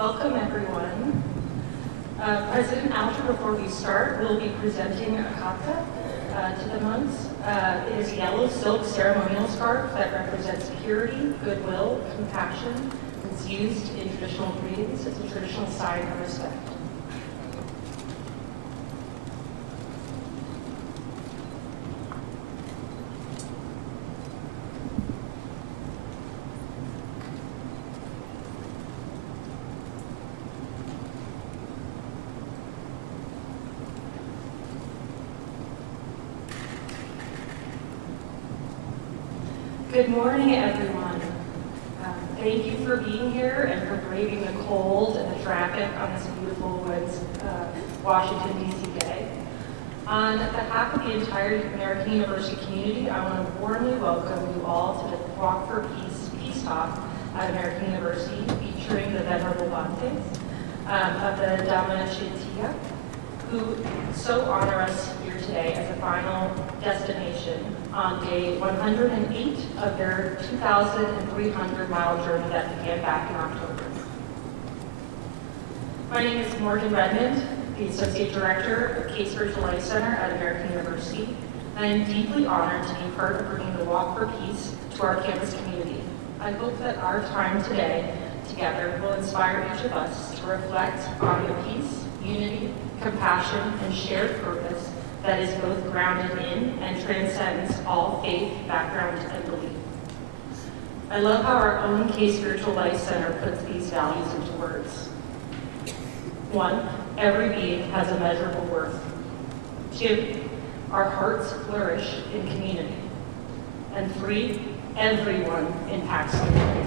Welcome, everyone. President Alger, before we start, will be presenting a kata to the monks. It is a yellow silk ceremonial scarf that represents purity, goodwill, compassion. It's used in traditional greetings. It's a traditional sign of respect. Good morning, everyone. Thank you for being here and for braving the cold and the traffic on this beautiful Washington, D.C. day. On behalf of the entire American University community, I want to warmly welcome you all to the Walk for Peace Talk at American University, featuring the Venerable Bhantes of the Dhamma Chaitya, who so honor us here today as a final destination on day 108 of their 2,300-mile journey that began back in October. My name is Morgan Redmond, the Associate Director of Case Spiritual Life Center at American University, and I am deeply honored to be part of bringing the Walk for Peace to our campus community. I hope that our time today together will inspire each of us to reflect on the peace, unity, compassion, and shared purpose that is both grounded in and transcends all faith, background, and belief. I love how our own Case Spiritual Life Center puts these values into words. 1, every being has a measurable worth. 2, our hearts flourish in community. And 3, everyone impacts the world.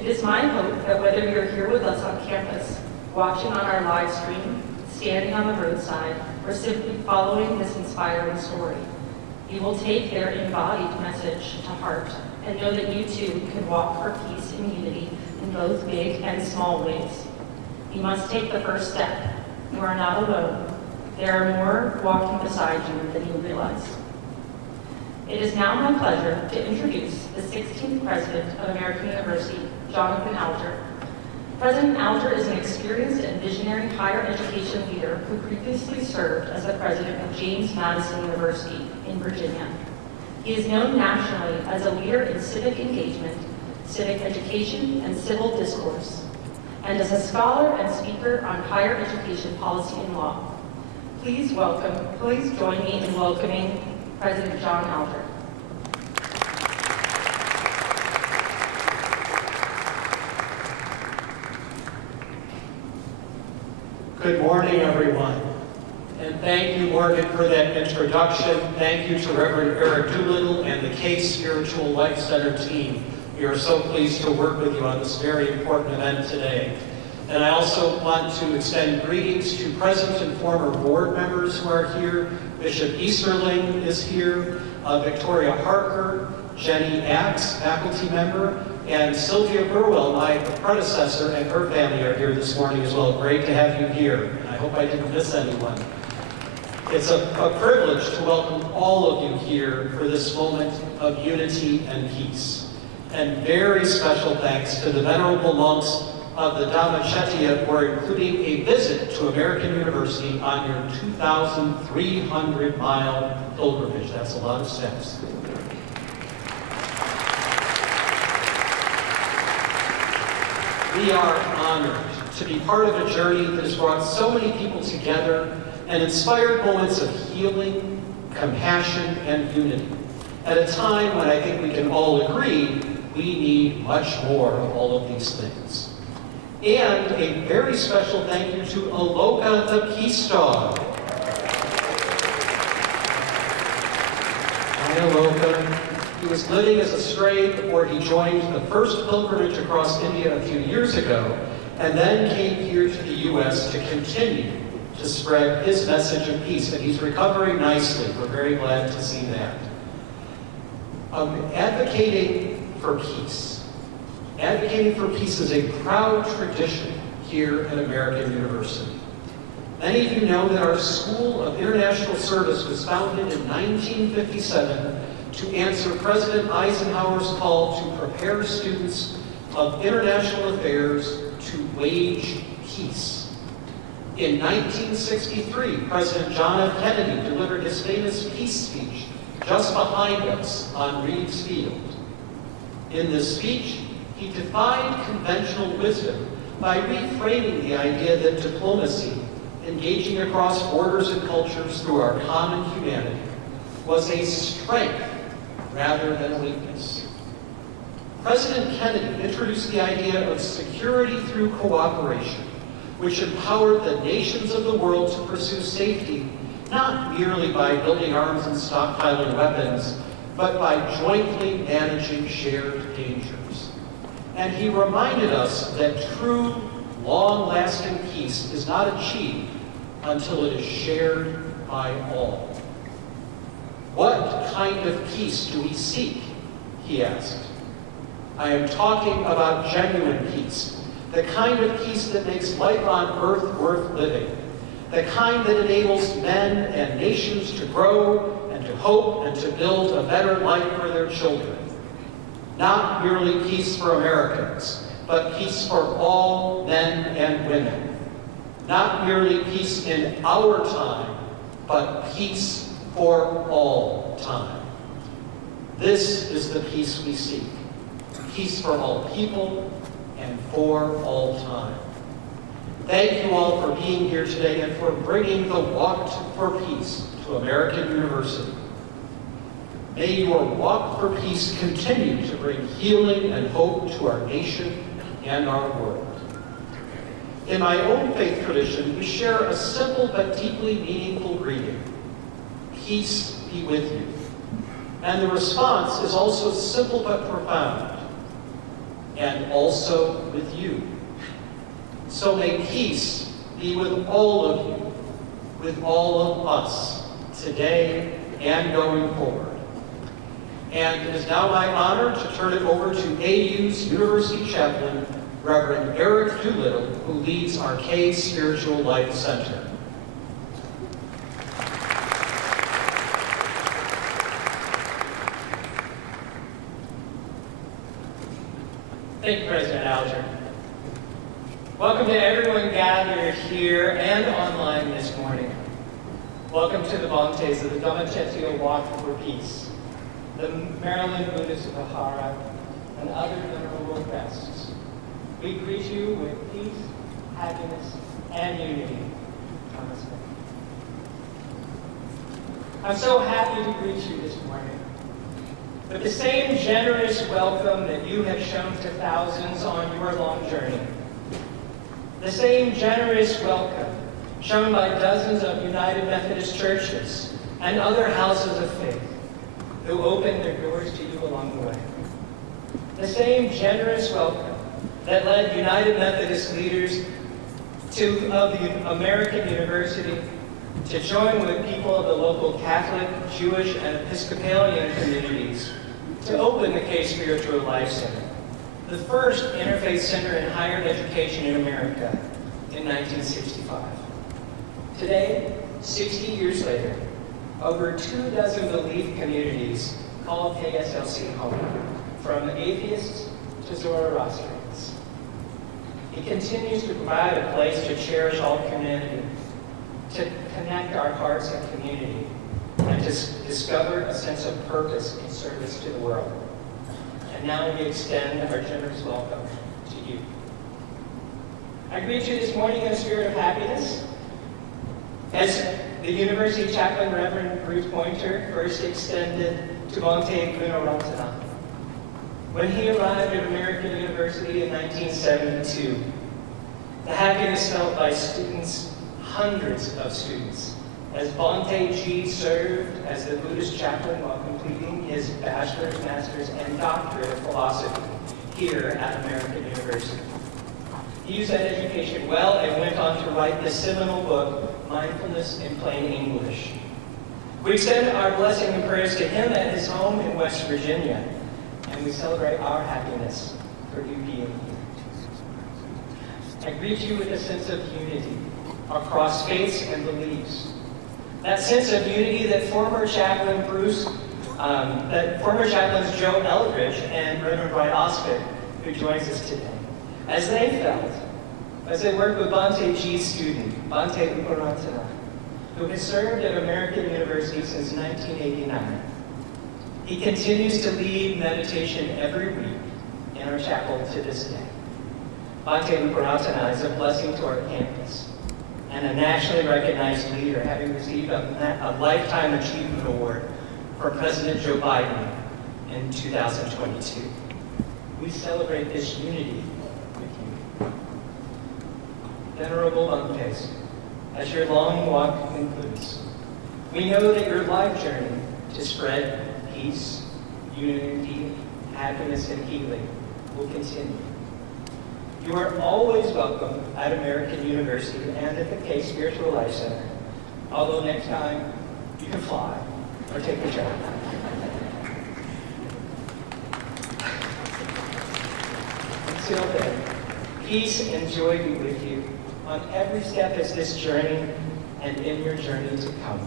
It is my hope that whether you're here with us on campus, watching on our live stream, standing on the roadside, or simply following this inspiring story, you will take their embodied message to heart and know that you too can walk for peace and unity in both big and small ways. You must take the first step. You are not alone. There are more walking beside you than you realize. It is now my pleasure to introduce the 16th President of American University, Jonathan Alger. President Alger is an experienced and visionary higher education leader who previously served as the president of James Madison University in Virginia. He is known nationally as a leader in civic engagement, civic education, and civil discourse, and as a scholar and speaker on higher education policy and law. Please join me in welcoming President John Alger. Good morning, everyone. And thank you, Morgan, for that introduction. Thank you to Reverend Eric Doolittle and the Case Spiritual Life Center team. We are so pleased to work with you on this very important event today. And I also want to extend greetings to present and former board members who are here. Bishop Easterling is here, Victoria Harker, Jenny Axe, faculty member, and Sylvia Burwell, my predecessor, and her family are here this morning as well. Great to have you here. I hope I didn't miss anyone. It's a privilege to welcome all of you here for this moment of unity and peace. And very special thanks to the venerable monks of the Dhamma Chaitya for including a visit to American University on your 2,300-mile pilgrimage. That's a lot of steps. We are honored to be part of a journey that has brought so many people together and inspired moments of healing, compassion, and unity. At a time when I think we can all agree we need much more of all of these things. And a very special thank you to Aloka the Peace Dog. Hi, Aloka. He was living as a stray before he joined the first pilgrimage across India a few years ago, and then came here to the U.S. to continue to spread his message of peace, and he's recovering nicely. We're very glad to see that. Advocating for peace. Advocating for peace is a proud tradition here at American University. Many of you know that our School of International Service was founded in 1957 to answer President Eisenhower's call to prepare students of international affairs to wage peace. In 1963, President John F. Kennedy delivered his famous peace speech just behind us on Reed's Field. In this speech, he defied conventional wisdom by reframing the idea that diplomacy, engaging across borders and cultures through our common humanity, was a strength rather than a weakness. President Kennedy introduced the idea of security through cooperation, which empowered the nations of the world to pursue safety, not merely by building arms and stockpiling weapons, but by jointly managing shared dangers. And he reminded us that true, long-lasting peace is not achieved until it is shared by all. What kind of peace do we seek? He asked. I am talking about genuine peace, the kind of peace that makes life on earth worth living, the kind that enables men and nations to grow and to hope and to build a better life for their children. Not merely peace for Americans, but peace for all men and women. Not merely peace in our time, but peace for all time. This is the peace we seek. Peace for all people and for all time. Thank you all for being here today and for bringing the Walk for Peace to American University. May your Walk for Peace continue to bring healing and hope to our nation and our world. In my own faith tradition, we share a simple but deeply meaningful greeting. Peace be with you. And the response is also simple but profound. And also with you. So may peace be with all of you, with all of us, today and going forward. And it is now my honor to turn it over to AU's University Chaplain, Reverend Eric Doolittle, who leads our K Spiritual Life Center. Thank you, President Alger. Welcome to everyone gathered here and online this morning. Welcome to the volunteers of the Dhamacetya Walk for Peace, the Maryland Buddhist Vihara, and other venerable guests. We greet you with peace, happiness, and unity. Namaste. I'm so happy to greet you this morning with the same generous welcome that you have shown to thousands on your long journey. The same generous welcome shown by dozens of United Methodist churches and other houses of faith who opened their doors to you along the way. The same generous welcome that led United Methodist leaders of the American University to join with people of the local Catholic, Jewish, and Episcopalian communities to open the K Spiritual Life Center, the first interfaith center in higher education in America in 1965. Today, 60 years later, over 24 belief communities call KSLC home, from atheists to Zoroastrians. It continues to provide a place to cherish all humanity, to connect our hearts and community, and to discover a sense of purpose in service to the world. And now we extend our generous welcome to you. I greet you this morning in a spirit of happiness. As the University Chaplain, Reverend Bruce Pointer, first extended to Bhante Gunaratana. When he arrived at American University in 1972, the happiness felt by students, hundreds of students, as Bhante G served as the Buddhist chaplain while completing his bachelor's, master's, and doctorate of philosophy here at American University. He used that education well and went on to write the seminal book, Mindfulness in Plain English. We extend our blessing and prayers to him at his home in West Virginia, and we celebrate our happiness for you being here. I greet you with a sense of unity across faiths and beliefs. That sense of unity that former chaplains Joe Eldridge and Reverend Wright Osgood who joins us today, as they felt, as they worked with Bhante G's student, Bhante Uparatana, who has served at American University since 1989. He continues to lead meditation every week in our chapel to this day. Bhante Uparatana is a blessing to our campus and a nationally recognized leader, having received a Lifetime Achievement Award from President Joe Biden in 2022. We celebrate this unity with you. Venerable Bhantes, as your long walk concludes, we know that your life journey to spread peace, unity, happiness, and healing will continue. You are always welcome at American University and at the Case Spiritual Life Center, although next time you can fly or take the train. Until then, peace and joy be with you on every step of this journey and in your journey to come.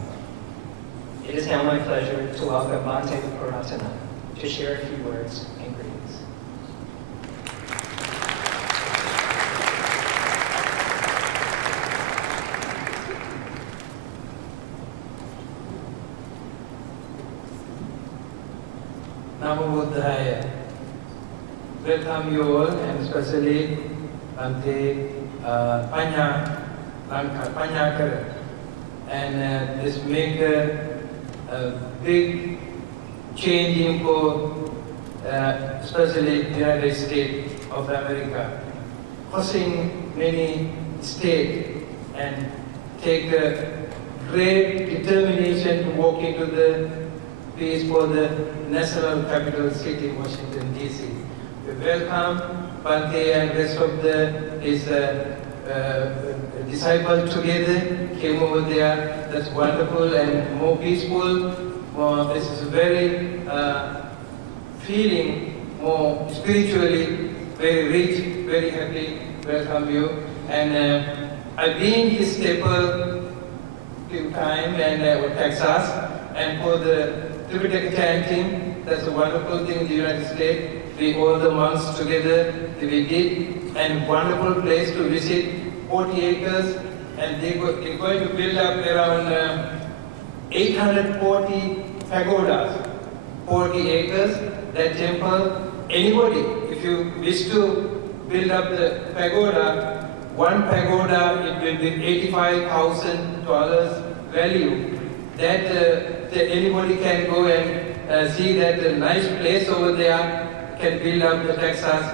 It is now my pleasure to welcome Bhante Uparatana to share a few words and greetings. Namo Buddhaya. Welcome you all, and especially Bhante Panyakara. And this make a big changing for especially the United States of America, crossing many states and take a great determination to walk into the peace for the national capital city, Washington, D.C. We welcome Bhante and rest of his disciples together, came over there. That's wonderful and more peaceful. This is very feeling more spiritually very rich, very happy. Welcome you. And I've been his temple few times and Texas, and for the Tripitaka chanting, that's a wonderful thing in the United States. We all the monks together, we did, and wonderful place to visit, 40 acres, and they're going to build up around 840 pagodas, 40 acres, that temple. Anybody, if you wish to build up the pagoda, one pagoda, it will be $85,000 value. That anybody can go and see that nice place over there, can build up the Texas,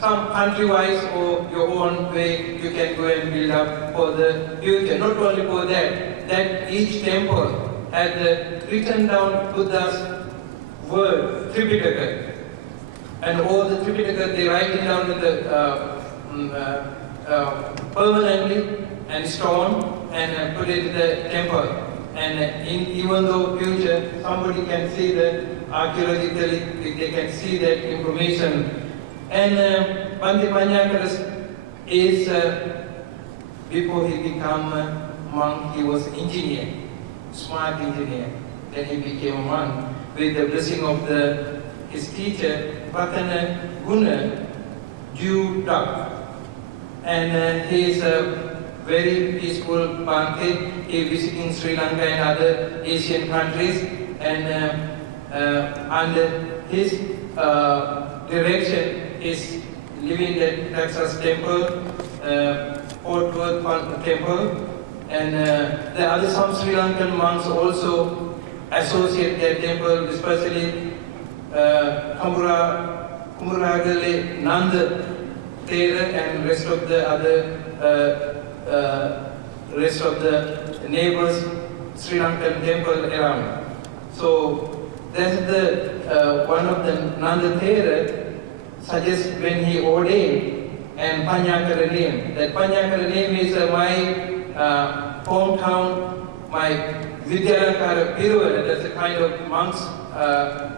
some country-wise or your own way, you can go and build up for the future. Not only for that each temple had written down Buddha's word, Tripitaka. And all the Tripitaka, they write it down in the permanently and stone and put it in the temple. And even though future somebody can see that archaeologically, they can see that information. And Bhante Panyakara is, before he became a monk, he was engineer, smart engineer. Then he became a monk with the blessing of his teacher, Bhatana Guna Judak. And he is a very peaceful Bhante. He visiting Sri Lanka and other Asian countries, and under his direction is living at Texas Temple, Fort Worth Temple, and there are some Sri Lankan monks also associate their temple, especially Kumuragale Nanda Thera and rest of the other rest of the neighbors Sri Lankan temple around. So that's the one of the Nanda Thera suggests when he ordained and Panyakara name. That Panyakara name is my hometown, my Vidyalakara Piruvara. That's a kind of monks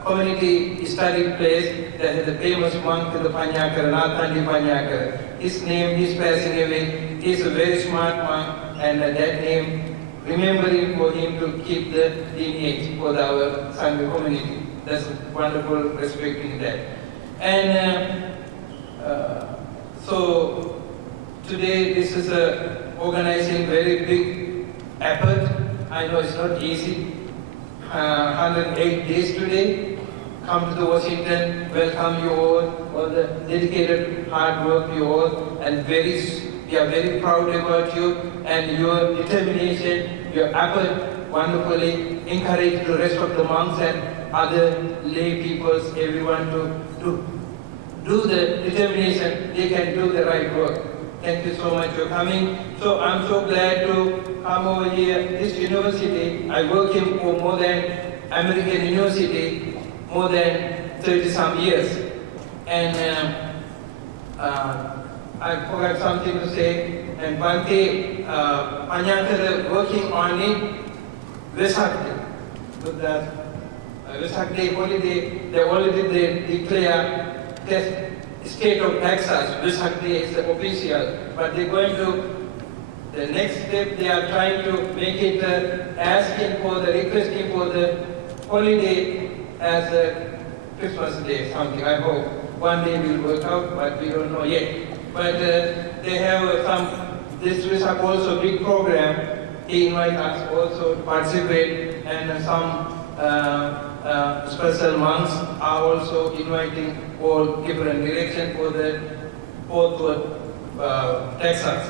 community study place that is the famous monk to the Panyakara, Nathandi Panyakara. His name, he's passing away. He's a very smart monk, and that name, remembering for him to keep the lineage for our Sangha community. That's wonderful, respecting that. And so today this is organizing very big effort. I know it's not easy. 108 days today. Come to the Washington, welcome you all the dedicated hard work you all, and we are very proud about you and your determination, your effort wonderfully encourage the rest of the monks and other lay peoples, everyone to do the determination, they can do the right work. Thank you so much for coming. So I'm so glad to come over here. This university, I work in for more than American University, more than 30 some years. And I forgot something to say. And Bante Panyankara working on it, Vesak Day. With that Vesak Day holiday, they already declare state of Texas. Vesak Day is the official, but they're going to, the next step they are trying to make it requesting for the holiday as a Christmas Day, something. I hope one day will work out, but we don't know yet. But they have this is also a big program. He invites us also to participate, and some special monks are also inviting all different directions for the Texas.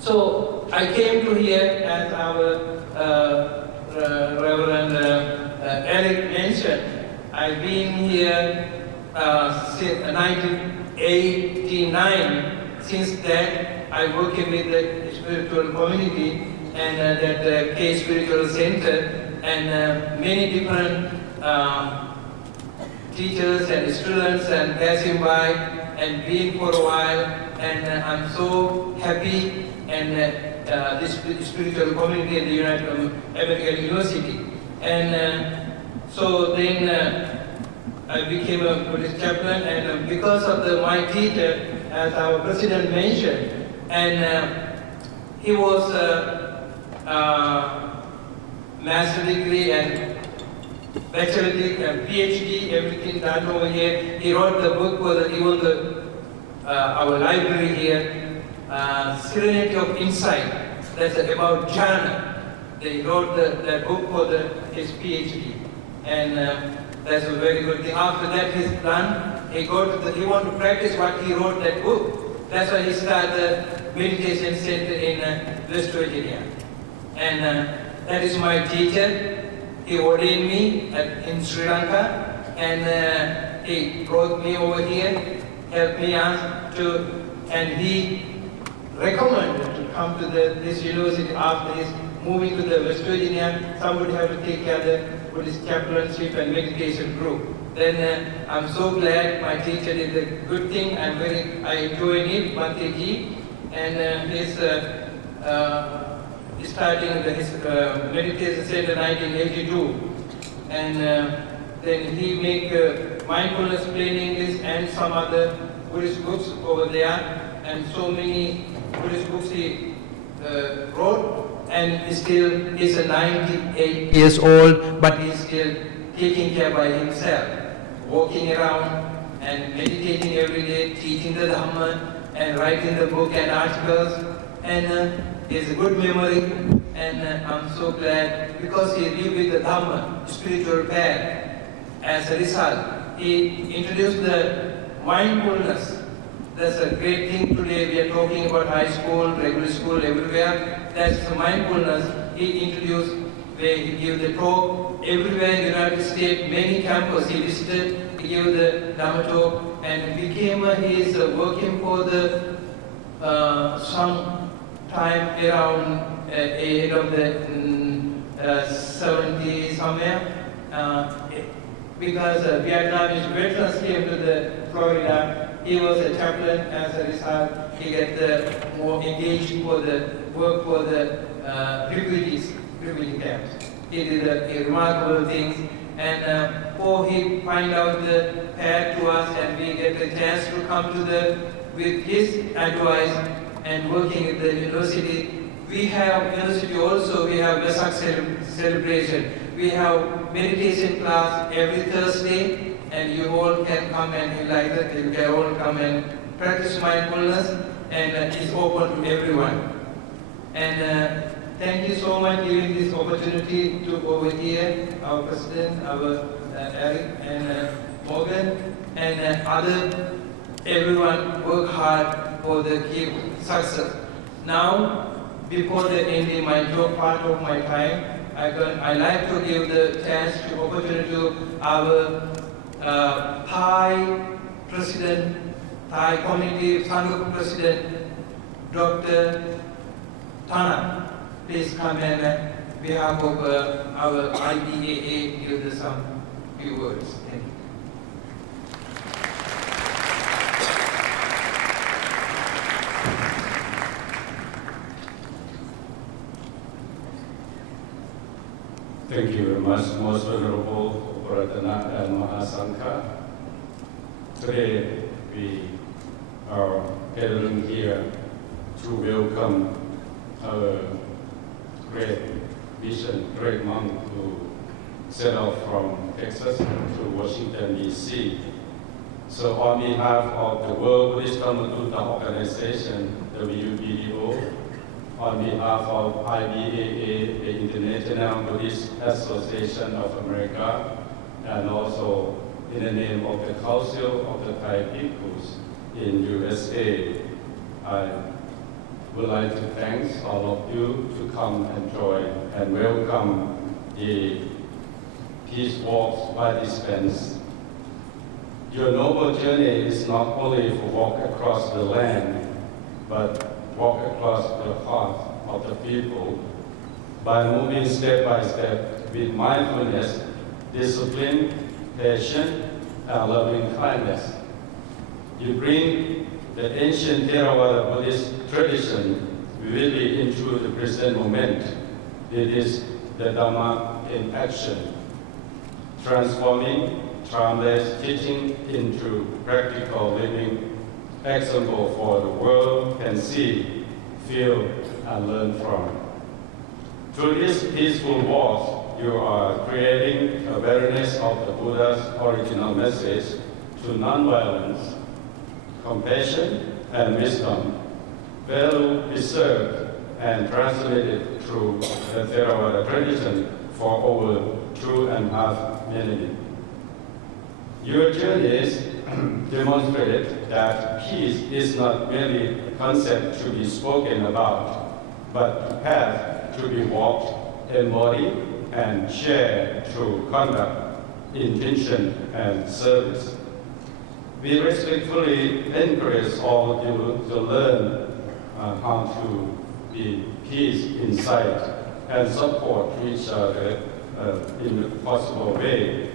So I came to here as our Reverend Eric mentioned. I've been here since 1989. Since that, I work with the spiritual community and that K Spiritual Center, and many different teachers and students and passing by and been for a while, and I'm so happy and this spiritual community at the United American University. And so then I became a Buddhist chaplain, and because of my teacher, as our president mentioned, and he was master's degree and bachelor degree and PhD, everything done over here. He wrote the book for our library here, Serenity of Insight. That's about jhana. They wrote that book for his PhD, and that's a very good thing. After that, he's done. He want to practice what he wrote that book. That's why he started the meditation center in West Virginia, and that is my teacher. He ordained me in Sri Lanka, and he brought me over here, helped me out to, and he recommended to come to this university after his moving to the West Virginia. Somebody had to take care of the Buddhist chaplainship and meditation group. Then I'm so glad my teacher did a good thing. I enjoyed it, Bhante Ji, and he's starting his meditation center in 1982, and then he make mindfulness training and some other Buddhist books over there, and so many Buddhist books he wrote, and still he's 98 years old, but he's still taking care by himself, walking around and meditating every day, teaching the Dhamma and writing the book and articles, and he has a good memory, and I'm so glad because he lived with the Dhamma, spiritual path. As a result, he introduced the mindfulness. That's a great thing today. We are talking about high school, regular school, everywhere. That's the mindfulness he introduced, where he gave the talk everywhere in the United States, many campuses he visited. He gave the Dhamma talk, and became he is working for the some time around end of the 70 somewhere, because Vietnamese veterans came to the Florida. He was a chaplain. As a result, he get more engaged for the work for the refugee camps. He did a remarkable things, and he find out the path to us, and we get a chance to come to with his advice and working at the university. We have university also. We have Vesak celebration. We have meditation class every Thursday, and you all can come and enlighten. You can all come and practice mindfulness, and it's open to everyone. And thank you so much for giving this opportunity to over here, our president, our Eric and Morgan, and other everyone work hard for the keep success. Now, before the ending my part of my time, I like to give the chance to opportunity to our Thai President, Thai Community Sangha President, Dr. Thana. Please come and behalf of our IBAA give us some few words. Thank you. Thank you very much, Most Venerable Pratana and Mahasangha. Today we are gathering here to welcome our great vision, great monk who set off from Texas to Washington, D.C. So on behalf of the World Buddhist Dhamma Organization, WBDO, on behalf of IBAA, the International Buddhist Association of America, and also in the name of the Council of the Thai Peoples in USA, I would like to thank all of you to come and join and welcome the Peace Walk participants. Your noble journey is not only to walk across the land, but walk across the heart of the people by moving step by step with mindfulness, discipline, patience, and loving kindness. You bring the ancient Theravada Buddhist tradition vividly into the present moment. It is the Dhamma in action, transforming timeless teaching into practical living example for the world can see, feel, and learn from. Through this peaceful walk, you are creating awareness of the Buddha's original message to nonviolence, compassion, and wisdom, well preserved and transmitted through the Theravada tradition for over 2.5 millennia. Your journeys demonstrate that peace is not merely a concept to be spoken about, but a path to be walked, embodied, and shared through conduct, intention, and service. We respectfully encourage all of you to learn how to be peace inside and support each other in a possible way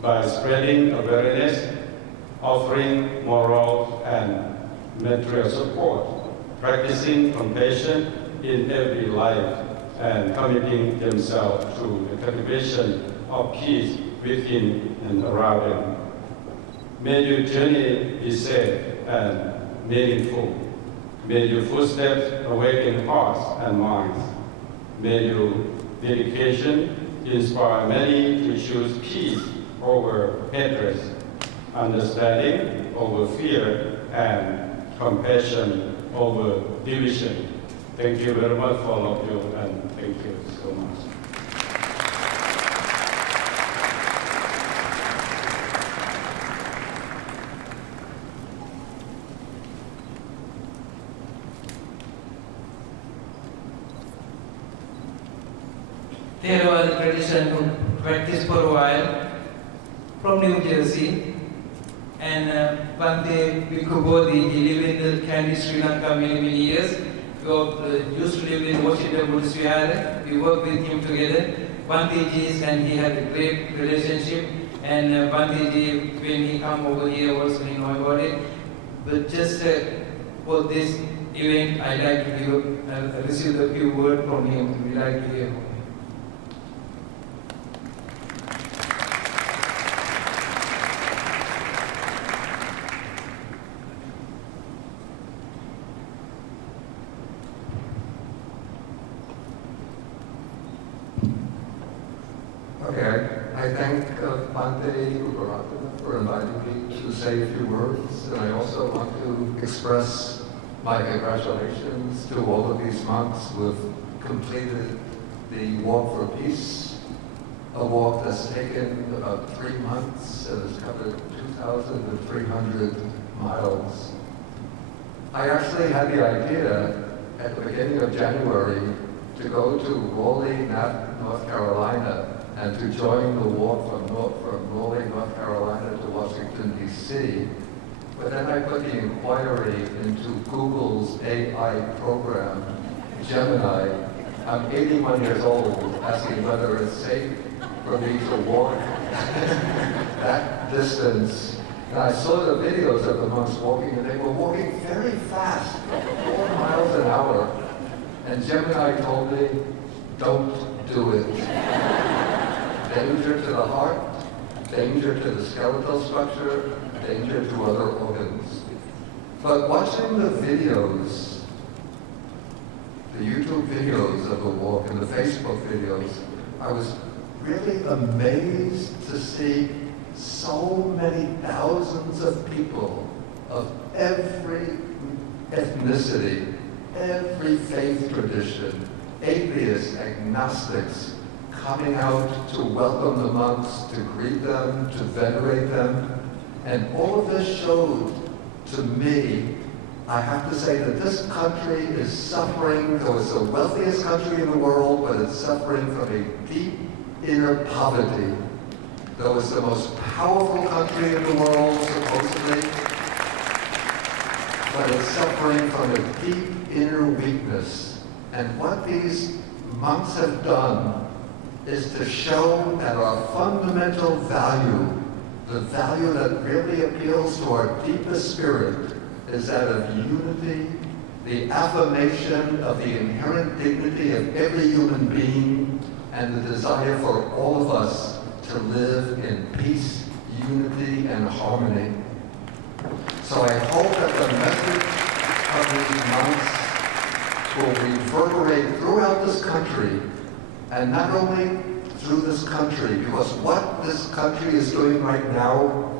by spreading awareness, offering moral and material support, practicing compassion in every life, and committing themselves to the cultivation of peace within and around them. May your journey be safe and meaningful. May your footsteps awaken hearts and minds. May your dedication inspire many to choose peace over hatred, understanding over fear, and compassion over division. Thank you very much for all of you, and thank you so much. Theravada tradition who practiced for a while from New Jersey, and Bhante Bhikkhu Bodhi, he lived in the Kandy, Sri Lanka many years. We used to live in Washington Buddhist Vihara. We worked with him together. Bhante Ji and he had a great relationship, and Bhante Ji, when he come over here, also he know about it. But just for this event, I like to give, receive a few words from him. We like to hear from him. Okay, I thank Bhante Uparatana for inviting me to say a few words, and I also want to express my congratulations to all of these monks who have completed the Walk for Peace, a walk that's taken about 3 months and has covered 2,300 miles. I actually had the idea at the beginning of January to go to Raleigh, North Carolina, and to join the walk from Raleigh, North Carolina to Washington, D.C. But then I put the inquiry into Google's AI program, Gemini. I'm 81 years old, asking whether it's safe for me to walk that distance. And I saw the videos of the monks walking, and they were walking very fast, 4 miles an hour. And Gemini told me, don't do it. Danger to the heart, danger to the skeletal structure, danger to other organs. But watching the videos, the YouTube videos of the walk and the Facebook videos, I was really amazed to see so many thousands of people of every ethnicity, every faith tradition, atheists, agnostics, coming out to welcome the monks, to greet them, to venerate them. And all of this showed to me, I have to say that this country is suffering, though it's the wealthiest country in the world, but it's suffering from a deep inner poverty. Though it's the most powerful country in the world, supposedly, but it's suffering from a deep inner weakness. And what these monks have done is to show that our fundamental value, the value that really appeals to our deepest spirit, is that of unity, the affirmation of the inherent dignity of every human being, and the desire for all of us to live in peace, unity, and harmony. So I hope that the message of these monks will reverberate throughout this country, and not only through this country, because what this country is doing right now,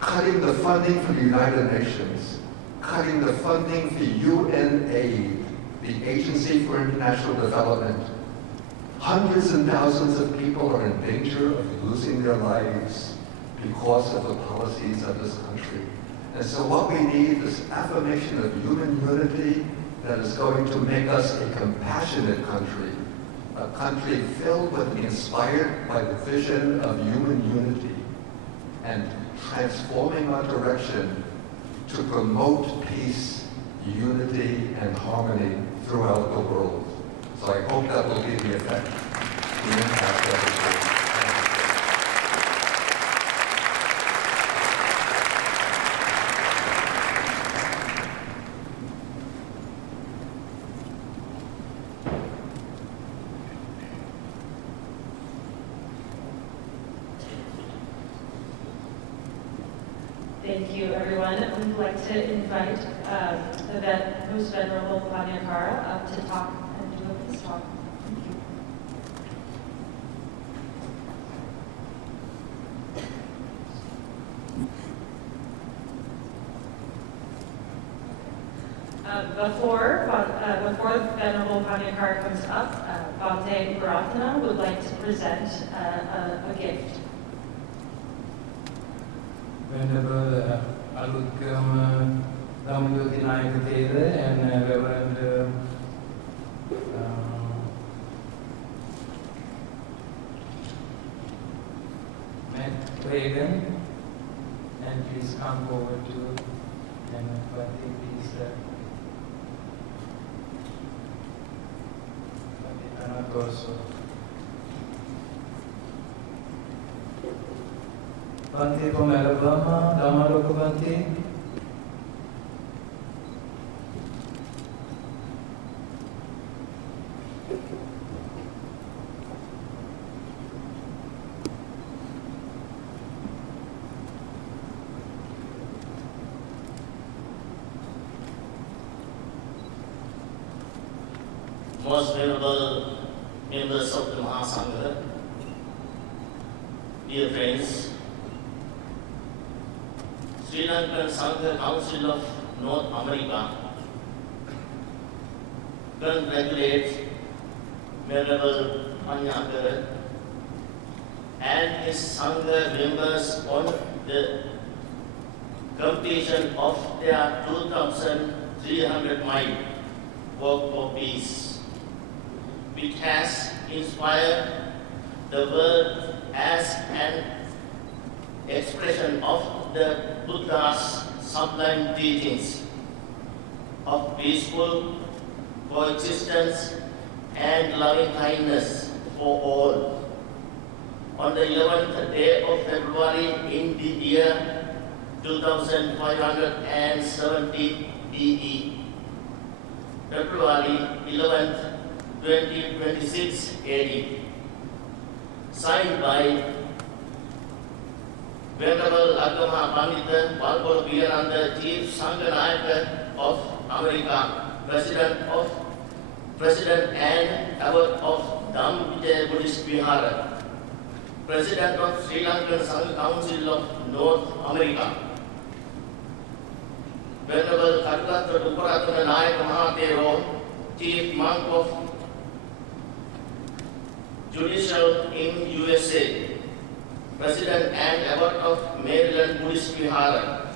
cutting the funding for the United Nations, cutting the funding for UNAID, the Agency for International Development. Hundreds and thousands of people are in danger of losing their lives because of the policies of this country. And so what we need is affirmation of human unity that is going to make us a compassionate country, a country filled with and inspired by the vision of human unity, and transforming our direction to promote peace, unity, and harmony throughout the world. So I hope that will be the effect, the impact of this work. Thank you, everyone. We'd like to invite the Most Venerable Panyakara up to talk and do a peace talk. Thank you. Before Venerable Panyakara comes up, Bhante Uparatana would like to present a gift. Venerable Alukam Ramjoti Nayak Taylor and Reverend Matt Reagan, and please come forward to and please also. Bhante Pomela Brahma, Dhammaroka Bhante. Most venerable members of the Mahasangha, Dear friends, Sri Lankan Sangha Council of North America congratulates Venerable Panyakara and his Sangha members on the completion of their 2,300-mile walk for peace, which has inspired the world as an expression of the Buddha's sublime teachings of peaceful coexistence and loving kindness for all. On the 11th day of February in the year 2570 BE, February 11th, 2026 AD, signed by Venerable Agama Pandita Walpole Vivekananda, Chief Sangha Nayaka of America, President and Abbot of Dhammavicaya Buddhist Vihara, President of Sri Lankan Sangha Council of North America, Venerable Karulatra Uparatana Nayaka Mahatero, Chief Monk of Judicial in USA, President and Abbot of Maryland Buddhist Vihara,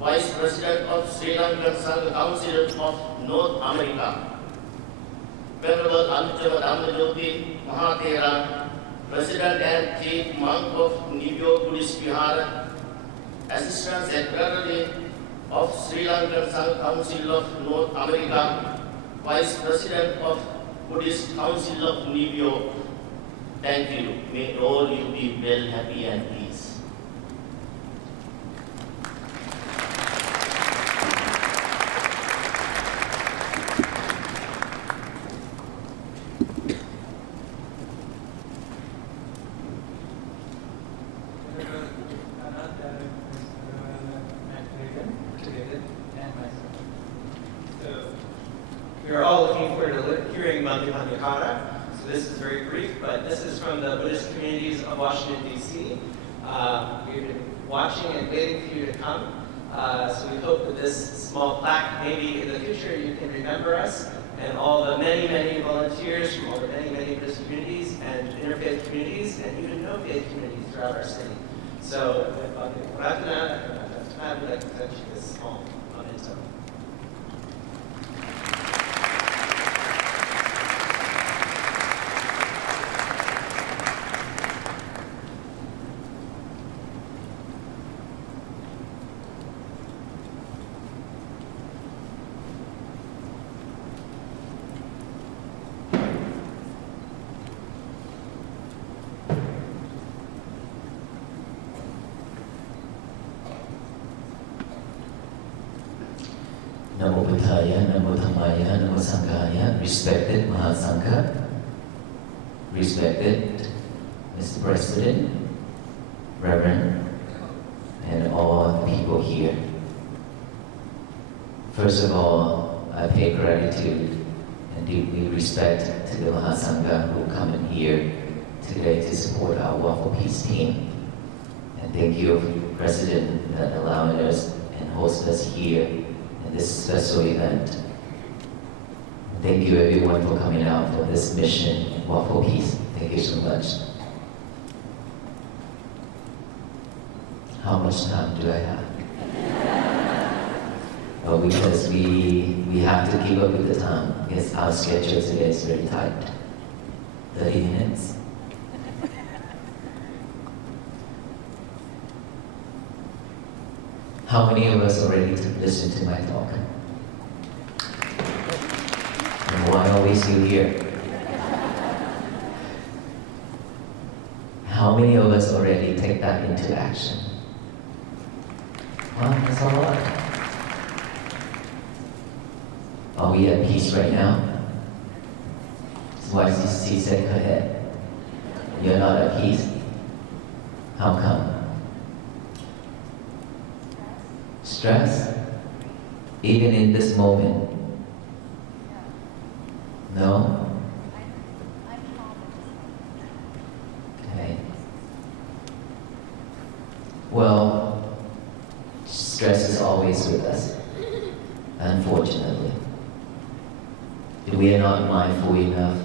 Vice President of Sri Lankan Sangha Council of North America, Venerable Anuttama Dhammajyoti Mahatera, President and Chief Monk of New York Buddhist Vihara, Assistant Secretary of Sri Lankan Sangha Council of North America, Vice President of Buddhist Council of New York. Thank you. May all you be well, happy and peace. We are all looking forward to hearing Mindfulness. So this is very brief, but this is from the Buddhist communities of Washington, D.C. We've been watching and waiting for you to come. So we hope that this small plaque, maybe in the future you can remember us and all the many, many volunteers from all the many, many Buddhist communities and interfaith communities and even no-faith communities throughout our city. So, I'd like to present you this small memento. Namo Buddhaya, Namo Dhammaya, Namo Sanghaya, respected Mahasangha, respected Mr. President, Reverend, and all the people here. First of all, I pay gratitude and deeply respect to the Mahasangha who come in here today to support our Walk for Peace team. And thank you, President, for allowing us and host us here in this special event. Thank you everyone for coming out for this mission, Walk for Peace. Thank you so much. How much time do I have? Oh, because we have to keep up with the time. Because our schedule today is very tight. 30 minutes. How many of us already listened to my talk? And why are we still here? How many of us already take that into action? Well, that's a lot. Are we at peace right now? That's why she said, go ahead. You're not at peace? How come? Stress? Even in this moment? No? Okay. Well, stress is always with us, unfortunately. If we are not mindful enough,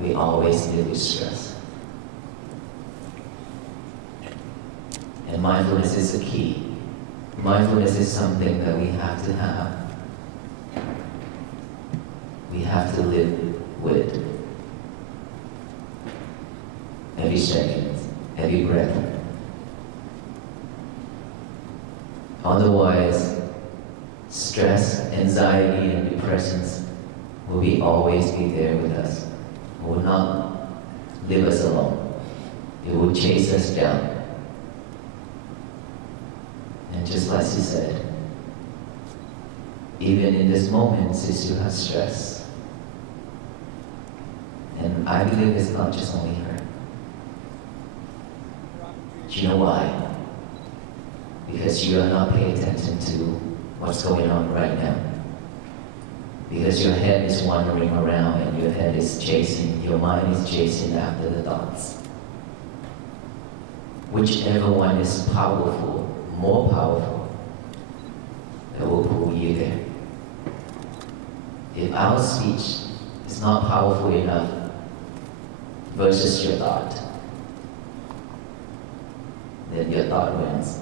we always live with stress. And mindfulness is the key. Mindfulness is something that we have to have. We have to live with. Every second, every breath. Otherwise, stress, anxiety, and depressions will always be there with us. It will not leave us alone. It will chase us down. And just like she said, even in this moment, since you have stress, and I believe it's not just only her. Do you know why? Because you are not paying attention to what's going on right now. Because your head is wandering around and your head is chasing, your mind is chasing after the thoughts. Whichever one is powerful, more powerful, that will pull you there. If our speech is not powerful enough versus your thought, then your thought wins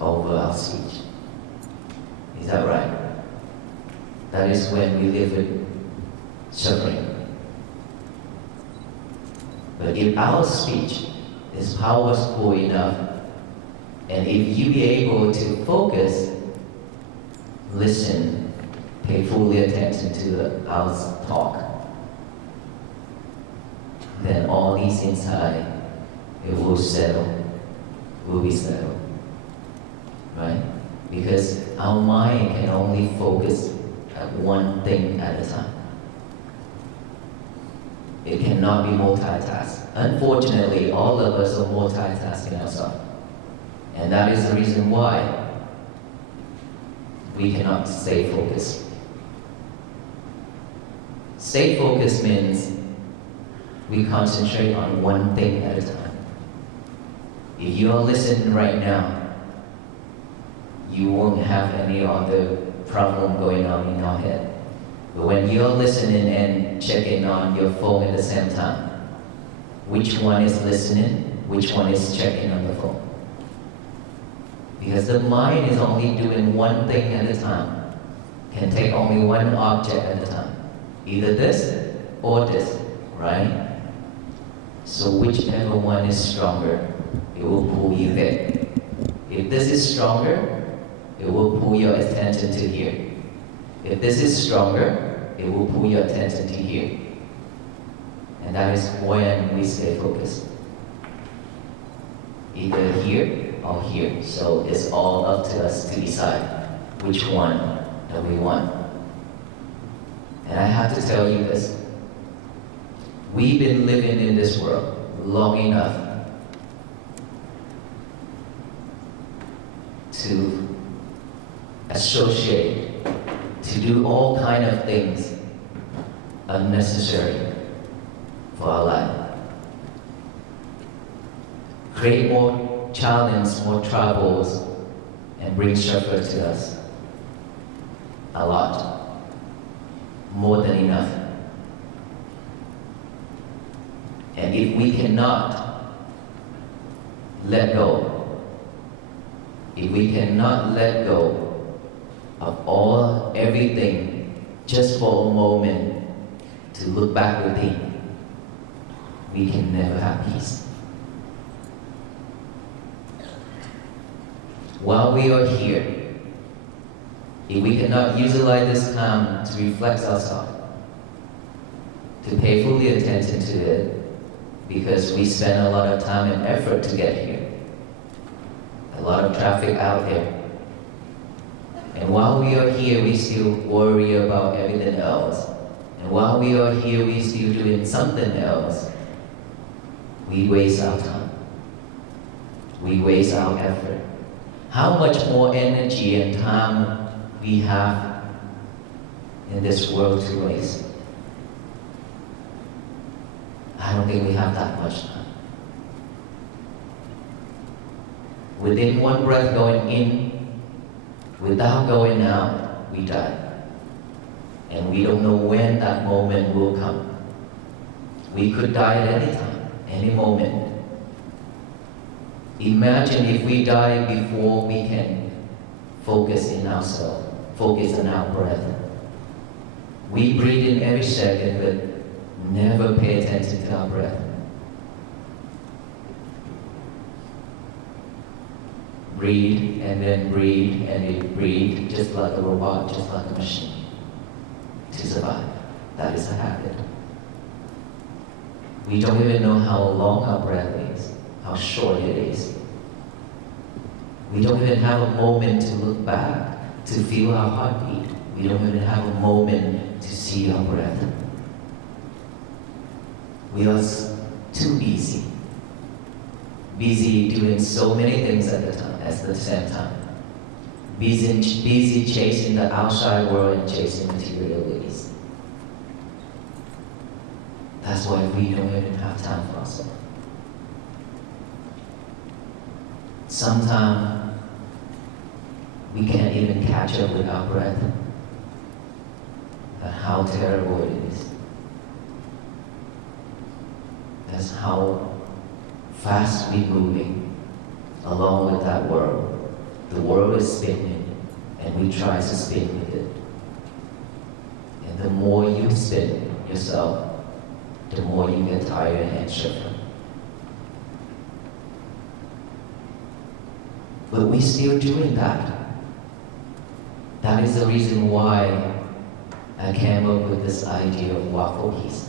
over our speech. Is that right? That is when we live with suffering. But if our speech is powerful enough, and if you be able to focus, listen, pay fully attention to our talk, then all these inside, it will settle, will be settled, right? Because our mind can only focus at one thing at a time. It cannot be multitasked. Unfortunately, all of us are multitasking ourselves. And that is the reason why we cannot stay focused. Stay focused means we concentrate on one thing at a time. If you are listening right now, you won't have any other problem going on in your head. But when you're listening and checking on your phone at the same time, which one is listening, which one is checking on the phone? Because the mind is only doing one thing at a time, can take only one object at a time. Either this or this, right? So whichever one is stronger, it will pull you there. If this is stronger, it will pull your attention to here. If this is stronger, it will pull your attention to here. And that is when we stay focused. Either here or here. So it's all up to us to decide which one that we want. And I have to tell you this. We've been living in this world long enough to associate, to do all kind of things unnecessary for our life. Create more challenge, more troubles, and bring suffer to us. A lot. More than enough. And if we cannot let go, if we cannot let go of everything just for a moment to look back within, we can never have peace. While we are here, if we cannot utilize this time to reflect ourselves, to pay fully attention to it, because we spend a lot of time and effort to get here. A lot of traffic out there. And while we are here, we still worry about everything else. And while we are here, we still doing something else. We waste our time. We waste our effort. How much more energy and time we have in this world to waste? I don't think we have that much time. Within one breath going in, without going out, we die. And we don't know when that moment will come. We could die at any time, any moment. Imagine if we die before we can focus in ourselves, focus on our breath. We breathe in every second, but never pay attention to our breath. Breathe, and then breathe, and then breathe, just like a robot, just like a machine, to survive. That is a habit. We don't even know how long our breath is, how short it is. We don't even have a moment to look back, to feel our heartbeat. We don't even have a moment to see our breath. We are too busy. Busy doing so many things at the same time. Busy chasing the outside world and chasing materialities. That's why we don't even have time for ourselves. Sometimes we can't even catch up with our breath. That's how terrible it is. That's how fast we're moving along with that world. The world is spinning, and we try to spin with it. And the more you spin yourself, the more you get tired and shifted. But we're still doing that. That is the reason why I came up with this idea of walk for peace.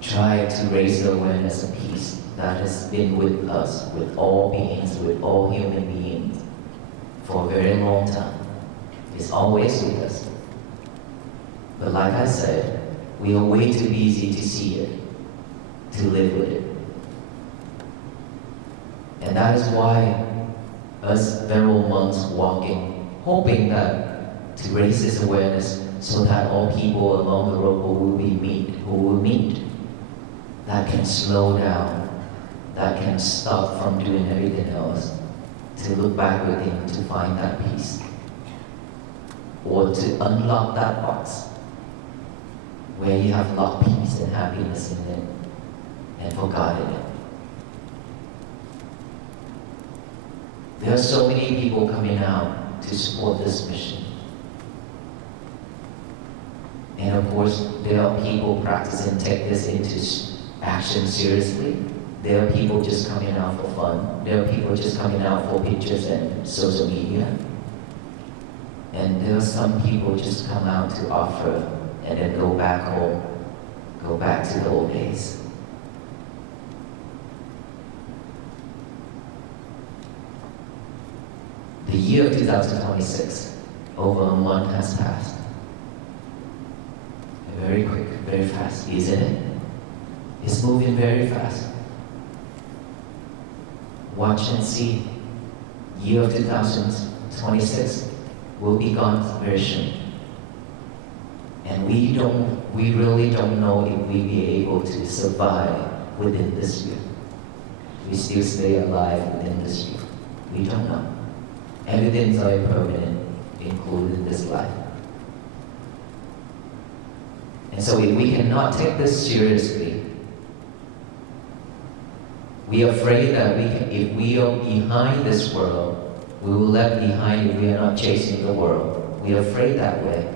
Try to raise the awareness of peace that has been with us, with all beings, with all human beings, for a very long time. It's always with us. But like I said, we are way too busy to see it, to live with it. And that is why us Venerable monks walking, hoping that to raise this awareness so that all people along the road who will meet, that can slow down, that can stop from doing everything else, to look back within to find that peace, or to unlock that box where you have locked peace and happiness in it and forgotten it. There are so many people coming out to support this mission. And of course, there are people practicing take this into action seriously. There are people just coming out for fun. There are people just coming out for pictures and social media. And there are some people just come out to offer and then go back home, go back to the old days. The year of 2026, over a month has passed. Very quick, very fast, isn't it? It's moving very fast. Watch and see. Year of 2026 will be gone very soon. And we really don't know if we'll be able to survive within this year. We still stay alive within this year. We don't know. Everything's impermanent, including this life. And so if we cannot take this seriously, we are afraid that if we are behind this world, we will left behind if we are not chasing the world. We are afraid that way.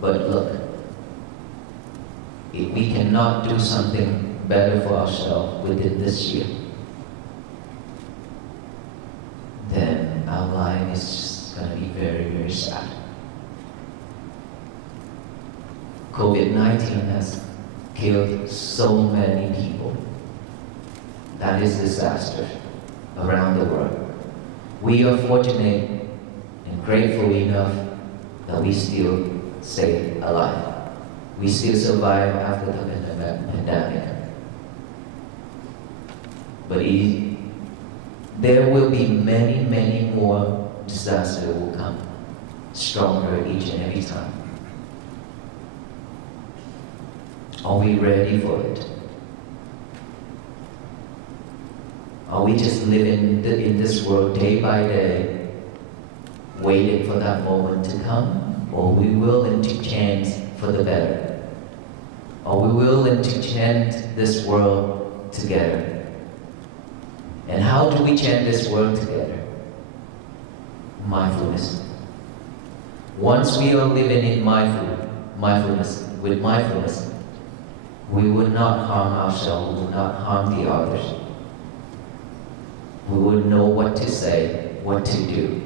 But look, if we cannot do something better for ourselves within this year, then our life is just going to be very, very sad. COVID-19 has killed so many people. That is disaster around the world. We are fortunate and grateful enough that we still stay alive. We still survive after the pandemic. But there will be many, many more disasters will come, stronger each and every time. Are we ready for it? Are we just living in this world day by day, waiting for that moment to come? Or are we willing to change for the better? Are we willing to change this world together? And how do we change this world together? Mindfulness. Once we are living in mindfulness, we will not harm ourselves, we will not harm the others. We will know what to say, what to do.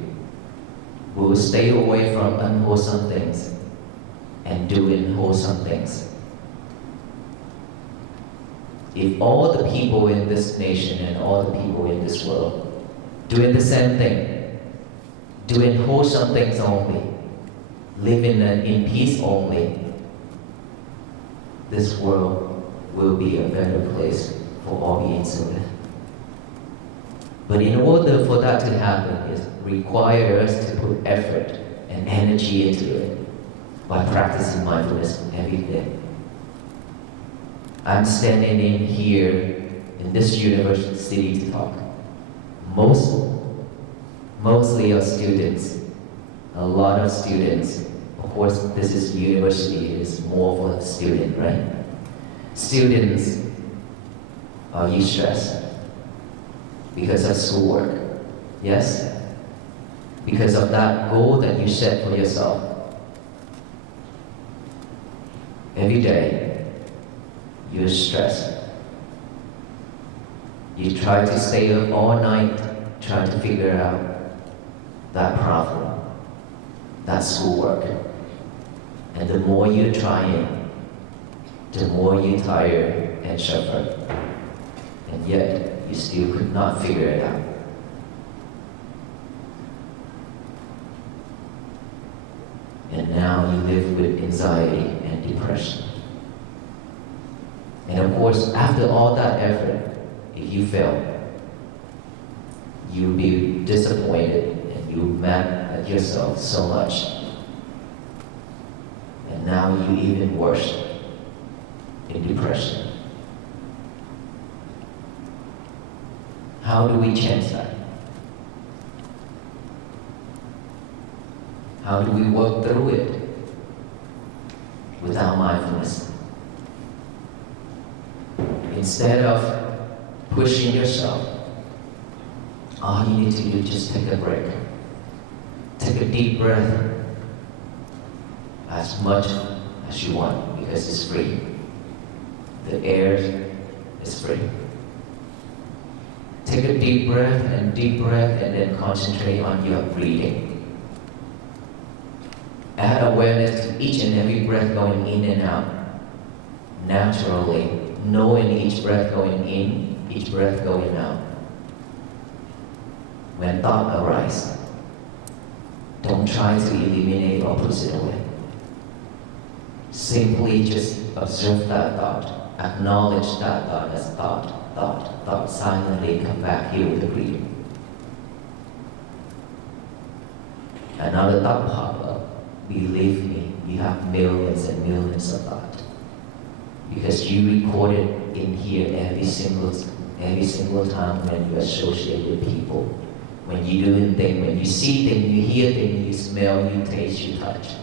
We will stay away from unwholesome things and doing wholesome things. If all the people in this nation and all the people in this world doing the same thing, doing wholesome things only, living in peace only, this world will be a better place for all beings to live. But in order for that to happen, it requires us to put effort and energy into it by practicing mindfulness every day. I'm standing in here in this university to talk. Mostly are students, a lot of students. Of course, this is university, it is more for a student, right? Students, are you stressed? Because of schoolwork, yes? Because of that goal that you set for yourself. Every day, you're stressed. You try to stay up all night, trying to figure out that problem, that schoolwork. And the more you're trying, the more you tire and suffer. And yet, you still could not figure it out. And now you live with anxiety and depression. And of course, after all that effort, if you fail, you'll be disappointed and you'll be mad at yourself so much. And now you're even worse in depression. How do we change that? How do we work through it without mindfulness? Instead of pushing yourself, all you need to do is just take a break. Take a deep breath as much as you want because it's free. The air is free. Take a deep breath and then concentrate on your breathing. Add awareness to each and every breath going in and out. Naturally, knowing each breath going in, each breath going out. When thought arises, don't try to eliminate or push it away. Simply just observe that thought. Acknowledge that thought as thought. Silently come back here with the breathing. Another thought pop up. Believe me, you have millions and millions of thoughts. Because you record it in here every single time when you associate with people. When you do things, when you see things, you hear things, you smell, you taste, you touch.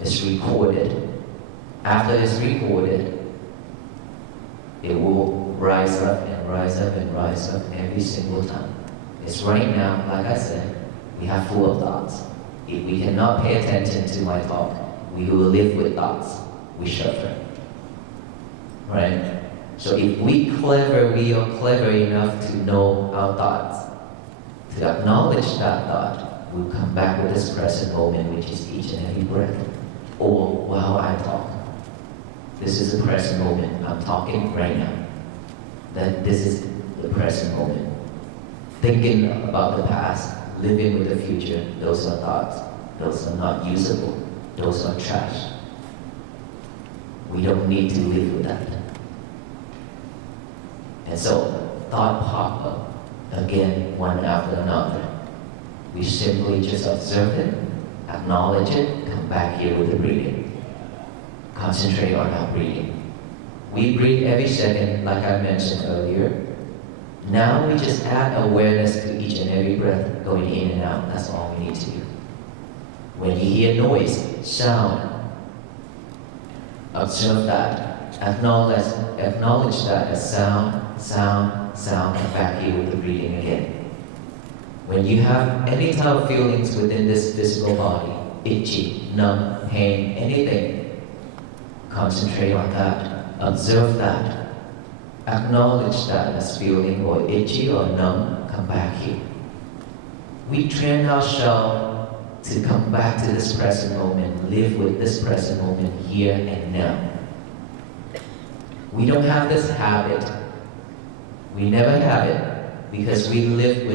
It's recorded. After it's recorded, it will rise up and rise up and rise up every single time. It's right now, like I said, we have full of thoughts. If we cannot pay attention to my talk, we will live with thoughts. We suffer. Right? So if we are clever enough to know our thoughts, to acknowledge that thought, we'll come back with this present moment, which is each and every breath. Or while I talk. This is the present moment. I'm talking right now. That this is the present moment. Thinking about the past, living with the future, those are thoughts. Those are not usable. Those are trash. We don't need to live with that. And so, thought pop up again, one after another. We simply just observe it, acknowledge it, come back here with the breathing. Concentrate on our breathing. We breathe every second, like I mentioned earlier. Now we just add awareness to each and every breath going in and out. That's all we need to do. When you hear noise, sound, observe that. Acknowledge that as sound, come back here with the breathing again. When you have any type of feelings within this physical body, itchy, numb, pain, anything, concentrate on that. Observe that. Acknowledge that as feeling or itchy or numb, come back here. We train ourselves to come back to this present moment, live with this present moment here and now. We don't have this habit. We never have it because we live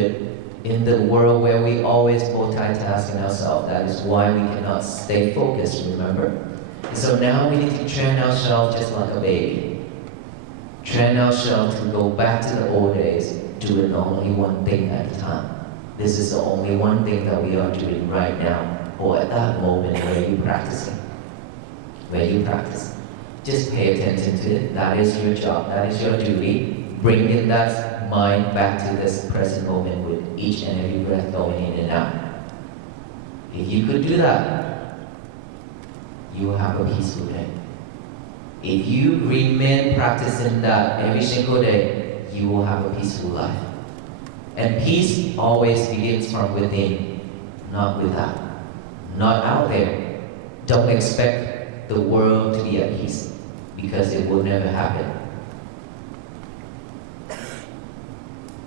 in the world where we always multitasking ourselves. That is why we cannot stay focused, remember? And so now we need to train ourselves just like a baby. Train ourselves to go back to the old days, doing only one thing at a time. This is the only one thing that we are doing right now, or at that moment where you're practicing. Just pay attention to it. That is your job. That is your duty. Bring in that mind back to this present moment with each and every breath going in and out. If you could do that, you will have a peaceful day. If you remain practicing that every single day, you will have a peaceful life. And peace always begins from within, not without, not out there. Don't expect the world to be at peace, because it will never happen.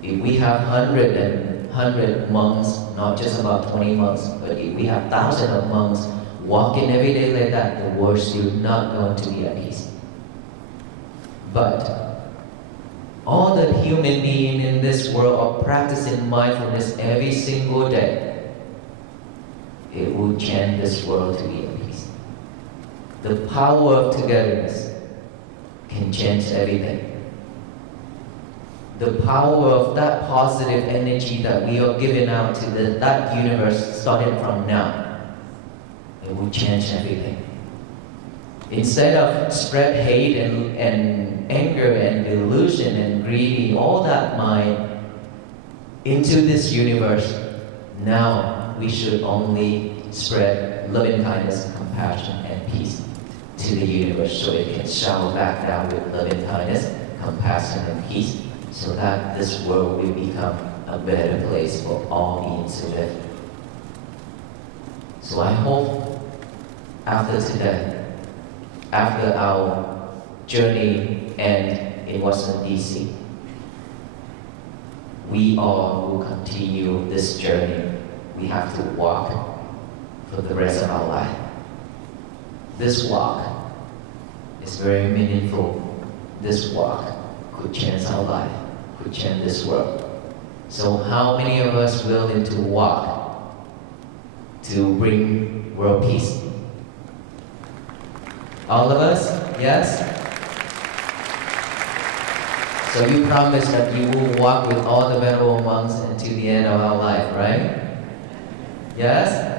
If we have 100 monks, not just about 20 monks, but if we have thousands of monks walking every day like that, the world is still not going to be at peace. But all the human beings in this world are practicing mindfulness every single day. It will change this world to be at peace. The power of togetherness can change everything. The power of that positive energy that we are giving out to that universe starting from now, it will change everything. Instead of spread hate and anger and delusion and greed, all that mind into this universe, now we should only spread loving kindness, compassion, and peace to the universe so it can shower back down with loving kindness, compassion, and peace, so that this world will become a better place for all beings to live. So I hope after today, after our journey end in Washington, D.C., we all will continue this journey. We have to walk for the rest of our life. This walk is very meaningful. This walk could change our life, could change this world. So how many of us willing to walk to bring world peace? All of us? Yes? So you promise that you will walk with all the venerable monks until the end of our life, right? Yes?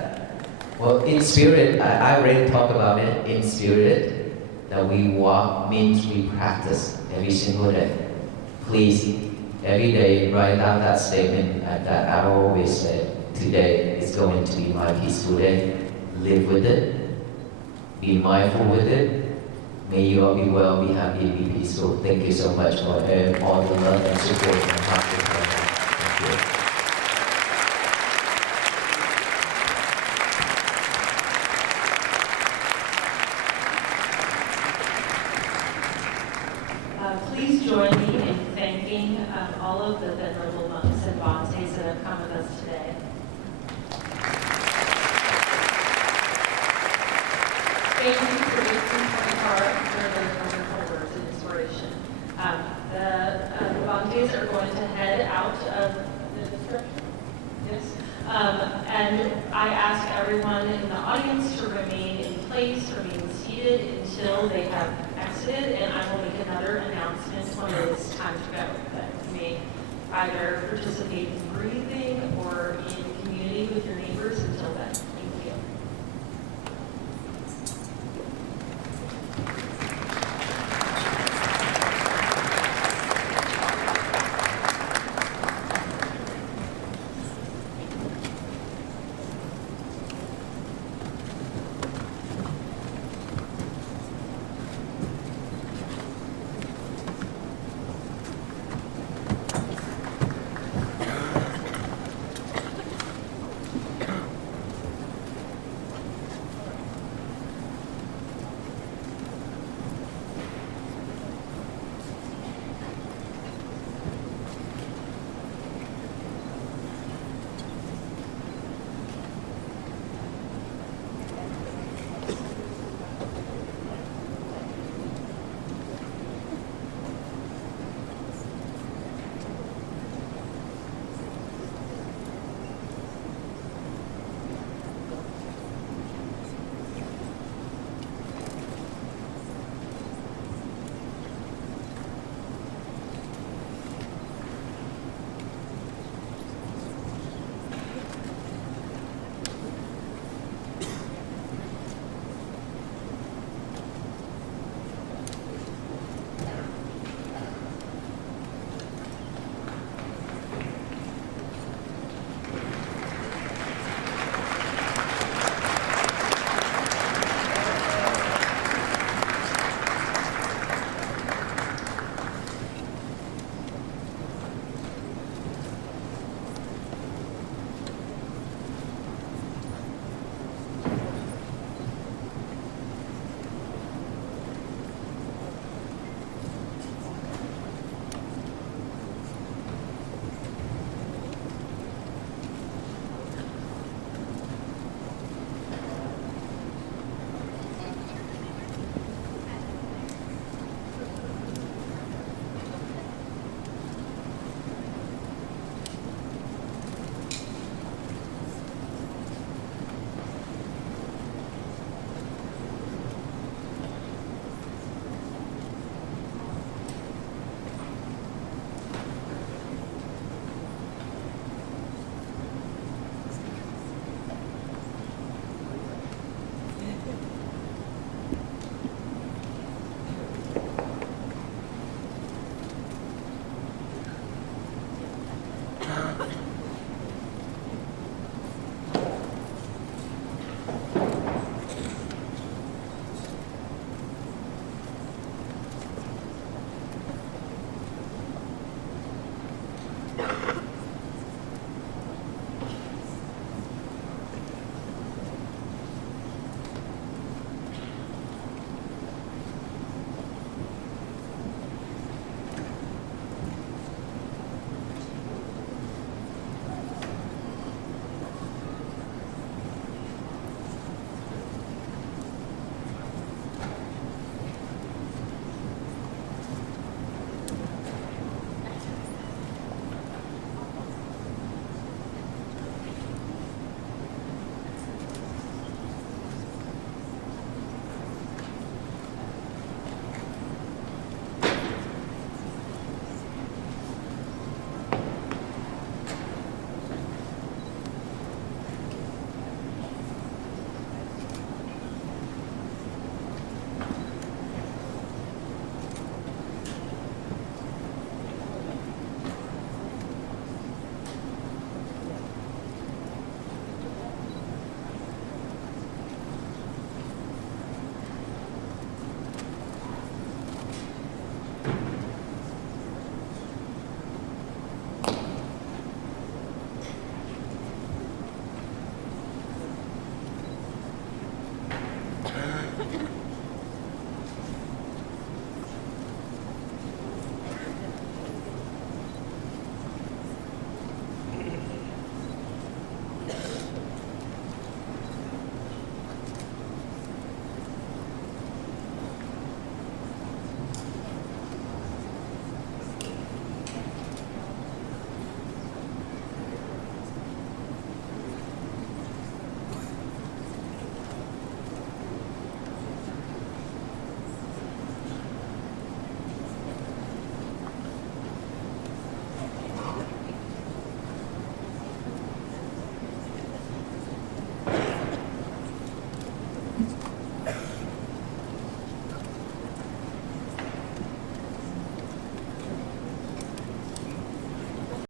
Well, in spirit, I already talked about it. In spirit, that we walk means we practice every single day. Please, every day, write down that statement that I always say. Today is going to be my peaceful day. Live with it. Be mindful with it. May you all be well, be happy, be peaceful. Thank you so much for all the love and support and practice. Thank you. Please join me in thanking all of the venerable monks and bhantes that have come with us today. Thank you for listening to the card for those wonderful words of inspiration. The bhantes are going to head out of the description. Yes. And I ask everyone in the audience to remain in place, remain seated until they have exited, and I will make another announcement when it is time to go. That you may either participate in breathing or